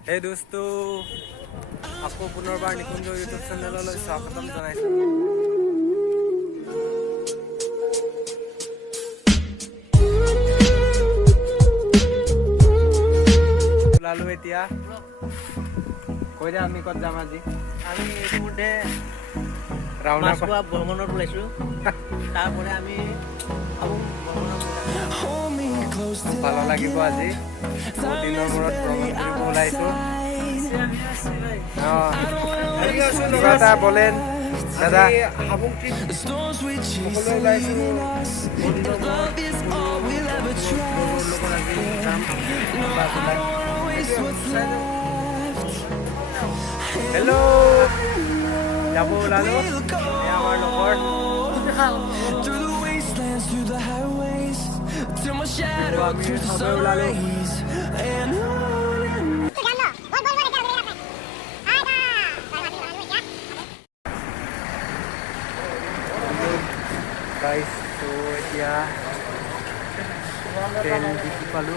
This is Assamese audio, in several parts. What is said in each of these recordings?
हे दोस्तों आपको पुनर्बार निकुंज यूट्यूब चैनल स्वागतम जनाइছো লালু এতিয়া কই যা আমি কত যাম আজি আমি ইতিমধ্যে রাউনা ভ্রমণত ওলাইছো তারপরে আমি ভালো লাগিব আজি দিনৰ মূৰত ভ্ৰমণ কৰিব ওলাইছো কিবা এটা বলেন দাদা হাবুং ট্ৰিপ সকলোৱে ওলাইছো হেল্ল' যাব ওলালো আমাৰ লগৰ গাইছ তো এতিয়া তেল বিকি পালো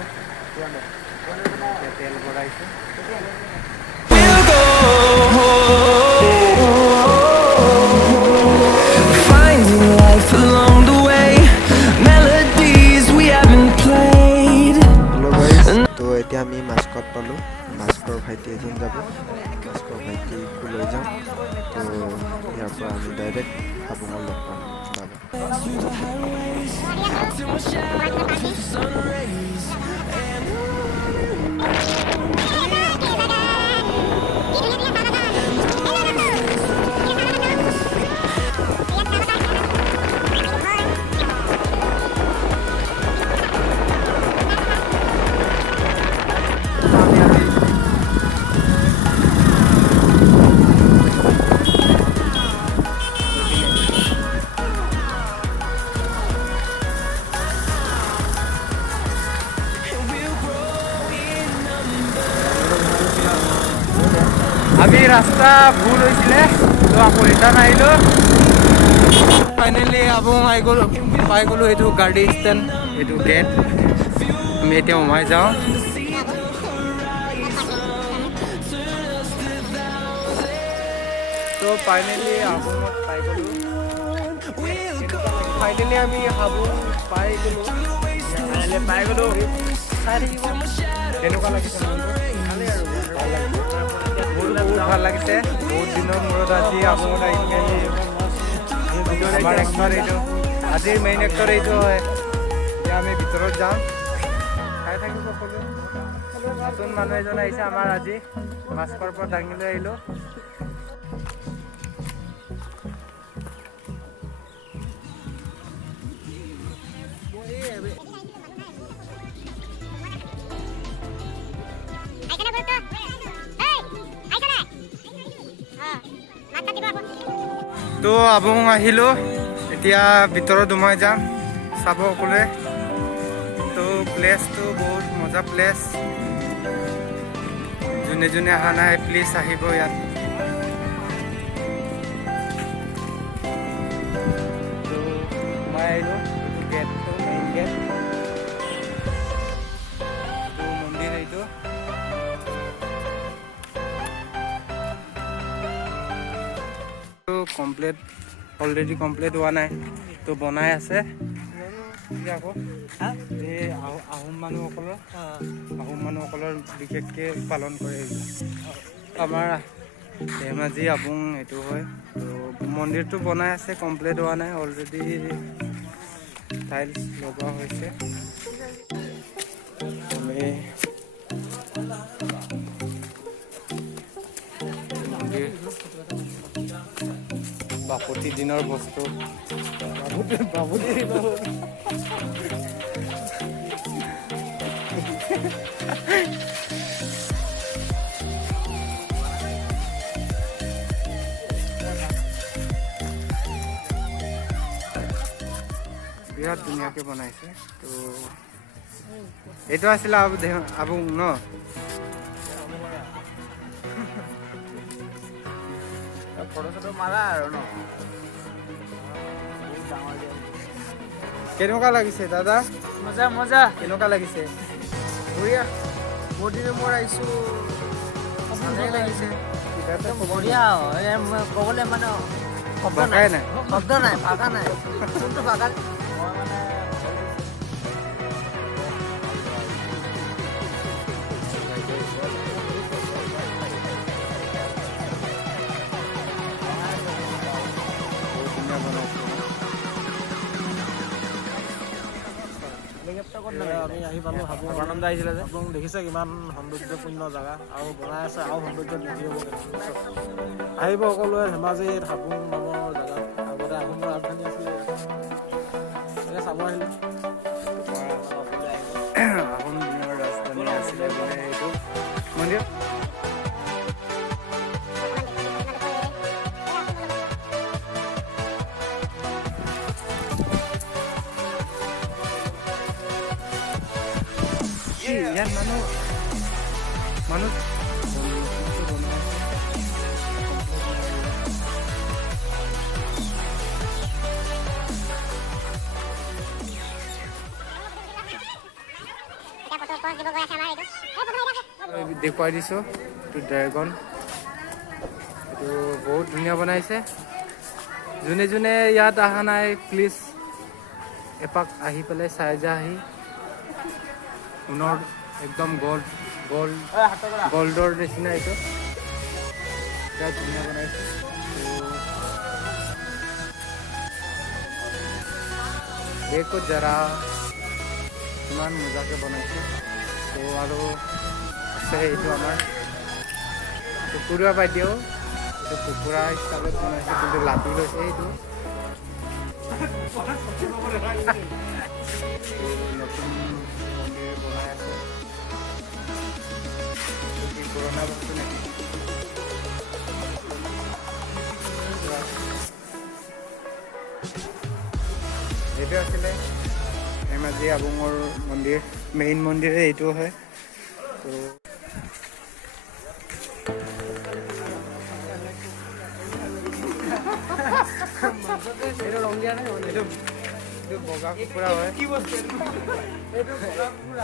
তেল ভৰাইছো এতিয়া আমি মাস্কত পালোঁ মাস্কৰ ভাইটি এজন যাব মাস্কৰ ভাইটিকো লৈ যাওঁ তো ইয়াৰ পৰা আমি ডাইৰেক্ট হাবুঙত লগ পাম আমি রাস্তা ভুল হয়েছিল তো আকৌ রিটার্ন আহিলো ফাইনালি হাবুং পাই গলো এইটো গাড়ী ষ্টেণ্ড এইটো গেট আমি এতিয়া সোমাই যাওঁ তো ফাইনালি হাবুঙত পাই গলো ফাইনালি আমি হাবুং পাই গলো চাই থাকিব কেনেকুৱা লাগিছে ভালেই আৰু বহুত ভাল লাগিছে বহুত দিনৰ মূৰত আজি আপোনাৰ আমাৰ এক্টৰ এইটো আজিৰ মেইন এক্টৰ এইটো হয় এতিয়া আমি ভিতৰত যাম চাই থাকিব সকলো নতুন মানুহ এজন আহিছে আমাৰ আজি মাস্কৰ পৰা দাঙি লৈ আহিলোঁ তো হাবুং আহিলোঁ এতিয়া ভিতৰত সোমাই যাম চাব সকলোৱে তো প্লেচটো বহুত মজা প্লেচ যোনে যোনে অহা নাই প্লিজ আহিব ইয়াত তো সোমাই আহিলোঁ গেটটো মেইন গেট তো মন্দিৰ এইটো কমপ্লিট অলৰেডি কমপ্লিট হোৱা নাই তো বনাই আছে আকৌ এই আহোম মানুহসকলৰ বিশেষকৈ পালন কৰে আমাৰ ধেমাজি হাবুং এইটো হয় তো মন্দিৰটো বনাই আছে কমপ্লিট হোৱা নাই অলৰেডি টাইলছ লগোৱা হৈছে মন্দিৰ বাপতি দিনৰ বস্তু বিৰাট ধুনীয়াকে বনাইছে তো এইটো আছিলে হাবুং ন ফটো মাৰা আৰু ন কেনেকুৱা লাগিছে দাদা মজা মজা কেনেকুৱা লাগিছে বঢ়িয়া বহুত দিনৰ মূৰত আহিছোঁ ভালেই লাগিছে কিবাটো একদম বঢ়িয়া ক'বলৈ মানে শব্দ ভাষাই নাই নাই। শব্দ নাই ভাষা নাই কোনটো ভাষা মই মানে আমি আহি পালোঁ আনন্দ আহিছিলে যে হাবুং দেখিছে কিমান সৌন্দৰ্যপূৰ্ণ জেগা আৰু বনাই আছে আৰু সৌন্দৰ্য বৃদ্ধি হ'ব আহিব সকলোৱে ধেমাজিত হাবুং নামৰ জেগাত আগতে আহোমৰ ৰাজধানী আছিলে এনে চাব আহিলে আহোম দিনৰ ৰাজধানী আছিলে বোলে এইটো মন্দিৰ ইয়াত মানুহ দেখুৱাই দিছোঁ এইটো ড্ৰেগন এইটো বহুত ধুনীয়া বনাইছে যোনে যোনে ইয়াত অহা নাই প্লিজ এপাক আহি পেলাই চাই যাহি সোণৰ একদম গল্ডৰ নিচিনা এইটো বিৰাট ধুনীয়া বনাইছে দেখো জৰা ইমান মজাকে বনাইছে তো আৰু আছে এইটো আমাৰ কুকুৰা বাদ্যও এইটো কুকুৰা হিচাপত বনাইছে কিন্তু লাটি লৈছে এইটো নতুন মন্দিৰ বনাই আছে পুৰণা বস্তু নেকি এইটো আছিলে ধেমাজি আবুঙৰ মন্দিৰ মেইন মন্দিৰে এইটো হয় তো এইটো ৰঙীয়া নাই এইটো বগা কুকুৰা হয়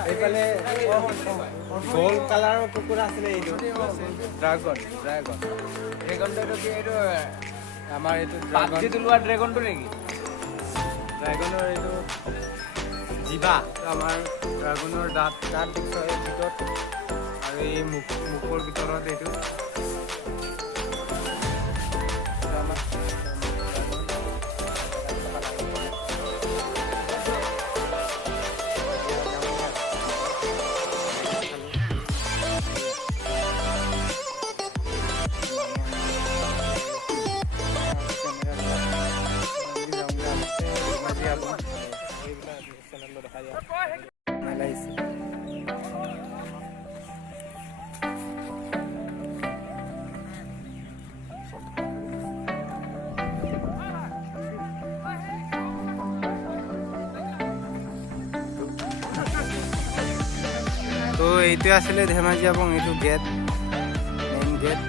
এইফালে গোল কালাৰৰ কুকুৰা আছিলে এইটো ড্ৰাগনটো এইটো কি এইটো আমাৰ এইটো পাবজিত ওলোৱা ড্ৰেগনটো নেকি ড্ৰাগনৰ এইটো জিভা আমাৰ ড্ৰাগনৰ দাঁত দিছে ভিতৰত আৰু এই মুখৰ ভিতৰত এইটো তো এইটোৱে আছিলে ধেমাজি আবং এইটো গেট মেইন গেট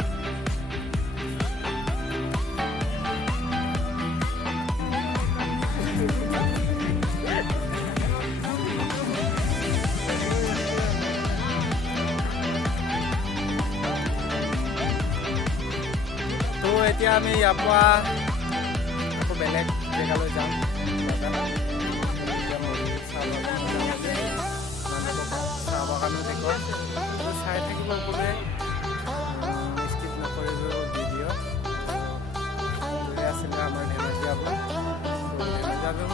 তো এতিয়া আমি ইয়াৰ পৰা আকৌ বেলেগ জেগালৈ যাম চাহ বাগানো দেখুৱাম চাই থাকিব গ'লে স্কিপ নকৰিব ভিডিঅ' আছিলে আমাৰ ধেমাজি আবং ধেমাজি আবং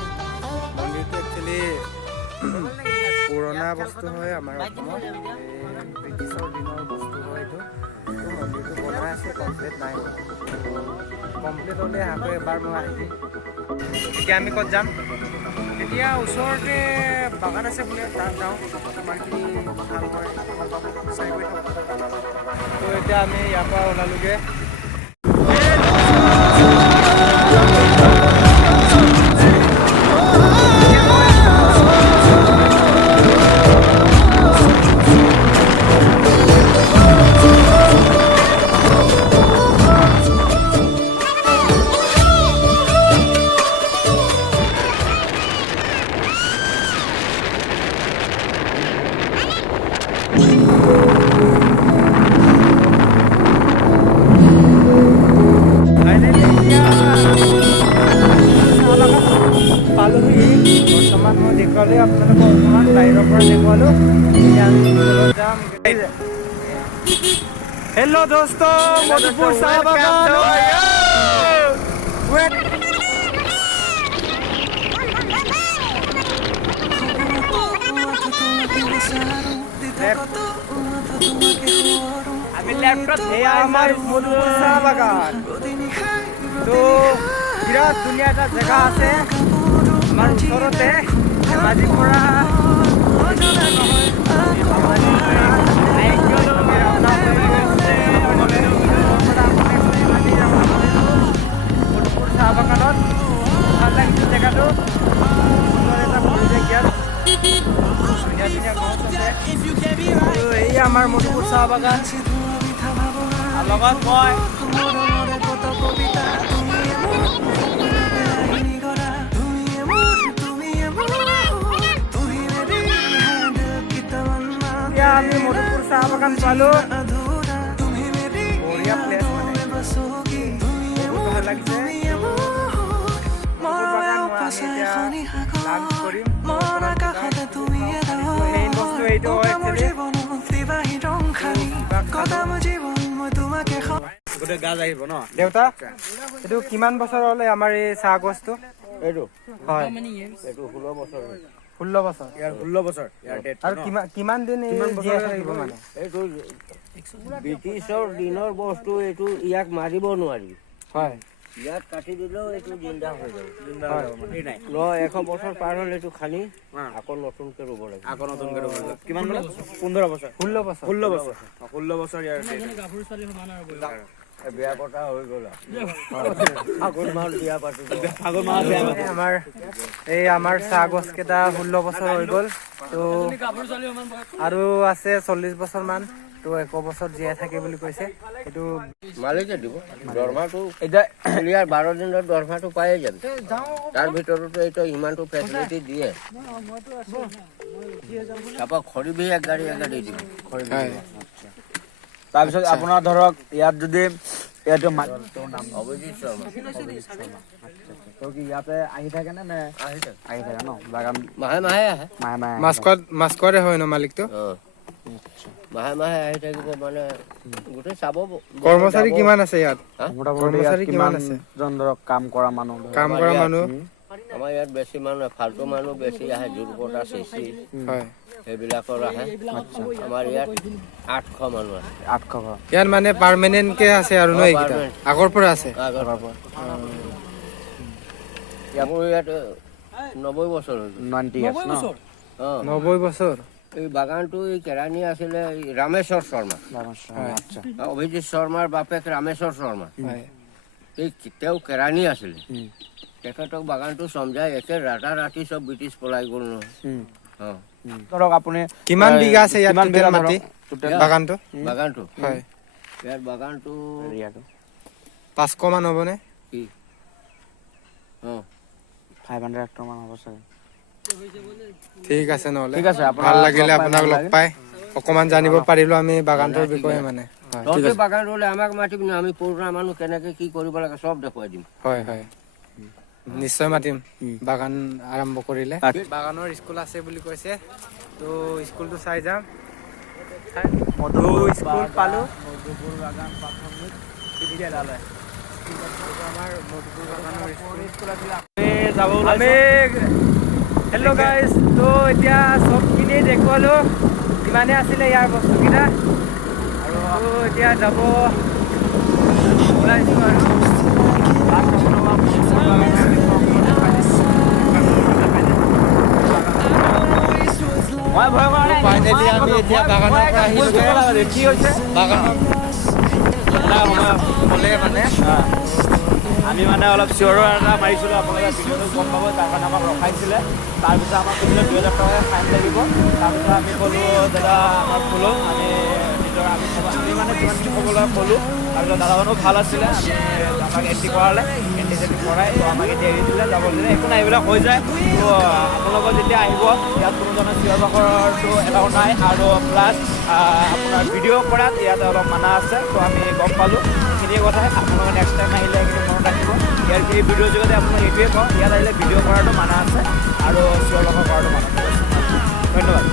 মন্দিৰটো একচুৱেলি পুৰণা বস্তু হয় আমাৰ অসমত ব্ৰিটিছৰ দিনৰ বস্তু হয় এইটো মন্দিৰটো বনাই আছে কমপ্লিট নাই কমপ্লিট হ'লে আকৌ এবাৰ মই আহিম এতিয়া আমি ক'ত যাম এতিয়া ওচৰতে বাগান আছে বোলে তাত যাওঁ আমাৰখিনি ভাল হয় চাই গৈ থাকোঁ তো এতিয়া আমি ইয়াৰ পৰা ওলালোগৈ हेलो दोस्तों, मधुपुर चाह बागान। আমাৰ মধুপুৰ চাহ বাগান। তো বিৰাট ধুনীয়া এটা জেগা আছে আমাৰ ওচৰতে, ধেমাজিৰ পৰা মধুপুৰ চাহ বাগানত ভাল লাগিছে জেগাটো। সুন্দৰ এটা পৰিৱেশ ইয়াত, ধুনীয়া ধুনীয়া গছ আছে। এই আমাৰ মধুপুৰ চাহ বাগান, লগত মই এতিয়া আমি মধুপুৰ চাহ বাগান পালো। বঢ়িয়া প্লেচ, মানে বহুত ভাল লাগিছে। লাঞ্চ কৰিম। মেইন বস্তু এইটো হয় গোটেই গাজ আহিব ন। দেউতা, এইটো কিমান বছৰ হ'লে আমাৰ এই চাহ গছটো? এইটো হয়, এইটো 16 বছৰ 16 বছৰ। ইয়াৰ 16 বছৰ ইয়াৰ ডেট আৰু কিমান দিন জীয়াই থাকিব মানে? এইটো ব্ৰিটিছৰ দিনৰ বস্তু, এইটো ইয়াক মাৰিব নোৱাৰি। হয়, ইয়াক কাটি দিলেও এইটো জিন্দা হৈ যাব। নাই 100 বছৰ পাৰ হ'ল এইটো খালি আকৌ নতুনকে ৰুব লাগে। আকৌ নতুনকে ৰুব লাগিব। কিমান বোলে? 15 বছৰ 16 বছৰ 16 বছৰ 16 বছৰ ইয়াৰ date। বিয়া পতা হৈ গ'ল ফাগুন মাহত বিয়া পাতিব। ফাগুন মাহত বিয়া পাতিব। আমাৰ চাহ গছ কেইটা 16 বছৰ হৈ গ'ল। তো আৰু আছে 40 বছৰ মান, তো 1 বছৰ জীয়াই থাকে বুলি কৈছে। এইটো মালিকে দিব দৰমহাটো। এতিয়া ইয়াৰ 12 দিনৰ দৰমহাটো পায়ে যাবে। তাৰ ভিতৰতো এইটো ইমানটো ফেচিলিটি দিয়ে। তাৰপৰা খৰি বি এক গাড়ী দিব। খৰি তাৰপিছত আপোনাৰ ধৰক ইয়াত যদি এইটো অভিজিত শৰ্মা তো কি ইয়াতে আহি থাকে নে আহি থাকে ন? বাগান মাহে মাহে আহে। মাস্কৰে হয় ন মালিকটো? মাহে মাহে আহি থাকিব, মানে গোটেই চাব। কৰ্মচাৰী কিমান আছে ইয়াত? মোটামুটি কিমান আছে জন ধৰক কাম কৰা মানুহ? আমাৰ ইয়াত বেছি মানুহ, ফাল্টু মানুহ বেছি আহে। জোৰপটা চেচি সেইবিলাকৰ আহে। আমাৰ ইয়াত 800 মানুহ আছে। 800 ঘৰ ইয়াত মানে পাৰ্মানেণ্ট কে আছে আৰু ন? এইকেইটা আগৰ পৰা আছে? মোৰ ইয়াত 90 বছৰ হৈ গ'ল। 90 ইয়াৰ্ছ ন? 90 বছৰ। এই বাগানটো এই কেৰাণী আছিলে ৰামেশ্বৰ শৰ্মা। আচ্ছা। অভিজিত শৰ্মাৰ বাপেক ৰামেশ্বৰ শৰ্মা। এই তেওঁ কেৰাণী আছিলে। তেখেতক বাগানটো সমজাই একে ৰাতি চব ব্ৰিটিছ পলাই গ'ল নহয়। ধৰক আপুনি কিমান বিঘা আছে ইয়াত মাটি বাগানটো? হয়, ইয়াৰ বাগানটো 500 মান হ'বনে? 500 হেক্টৰ মান হ'ব চাগে। ঠিক আছে, নহ'লে ঠিক আছে। ভাল লাগিলে আপোনাক লগ পাই, অকমান জানিব পাৰিলো আমি বাগানটোৰ বিষয়ে মানে। বাগান ৰুলে আমাক মাতিম, আমি পুৰণা মানুহ কেনেকে কি কৰিব লাগে চব দেখুৱাই দিম। হয় হয়, নিশ্চয় মাতিম বাগান আৰম্ভ কৰিলে। বাগানৰ স্কুল আছে বুলি কৈছে, তো স্কুলটো চাই যাম। স্কুল পালো। মধুপুৰ বাগান প্ৰাথমিক বিদ্যালয়। আমাৰ মধুপুৰ বাগানৰ স্কুল আমি হেল্ল' গাইজ, তো এতিয়া চবখিনি দেখুৱালো, ইমানে আছিলে ইয়াৰ বস্তুকেইটা। আৰু এতিয়া যাব ওলাইছোঁ আৰু মই ভয় কৰা নাই। ফাইনেলি আমি এতিয়া বাগানৰ পৰা আহিলোগৈ। কি হৈছে বাগানত হ'লে মানে আমি মানে অলপ চিঞৰৰ এটা মাৰিছিলোঁ, আপোনালোকে ভিডিঅ'টো গম পাব। তাৰ কাৰণে আমাক ৰখাইছিলে। তাৰপিছত আমাক কৈছিলে 2000 টকা ফাইন লাগিব। তাৰপিছত আমি ক'লোঁ দাদা আমাক ক'লোঁ, আমি মানে যিমানখিনি ক'বলৈ ক'লোঁ। তাৰপিছত দাদা মানুহ ভাল আছিলে, আমাক এণ্ট্ৰি কৰালে, এণ্ট্ৰি কৰাই তো আমাক এতিয়া এৰি দিলে, যাব দিলে। একো নাই, এইবিলাক হৈ যায়। তো আপোনালোকৰ যেতিয়া আহিব, ইয়াত কোনো ধৰণৰ চিঞৰ বাখৰটো এলাও নাই। আৰু প্লাছ আপোনাৰ ভিডিঅ' কৰাত ইয়াত অলপ মানা আছে। তো আমি গম পালোঁ সেইখিনি কথাই। আপোনালোকে নেক্সট টাইম আহিলে এইখিনি মনত ৰাখিব। ইয়াৰ এই ভিডিঅ'ৰ যোগেদি আপোনাক এইটোৱে কওঁ, ইয়াত আহিলে ভিডিঅ' কৰাটো মানা আছে আৰু চিঞৰ বাখৰ কৰাটো মানা আছে। ধন্যবাদ।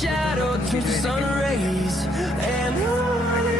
shadow turns to sun rays, and on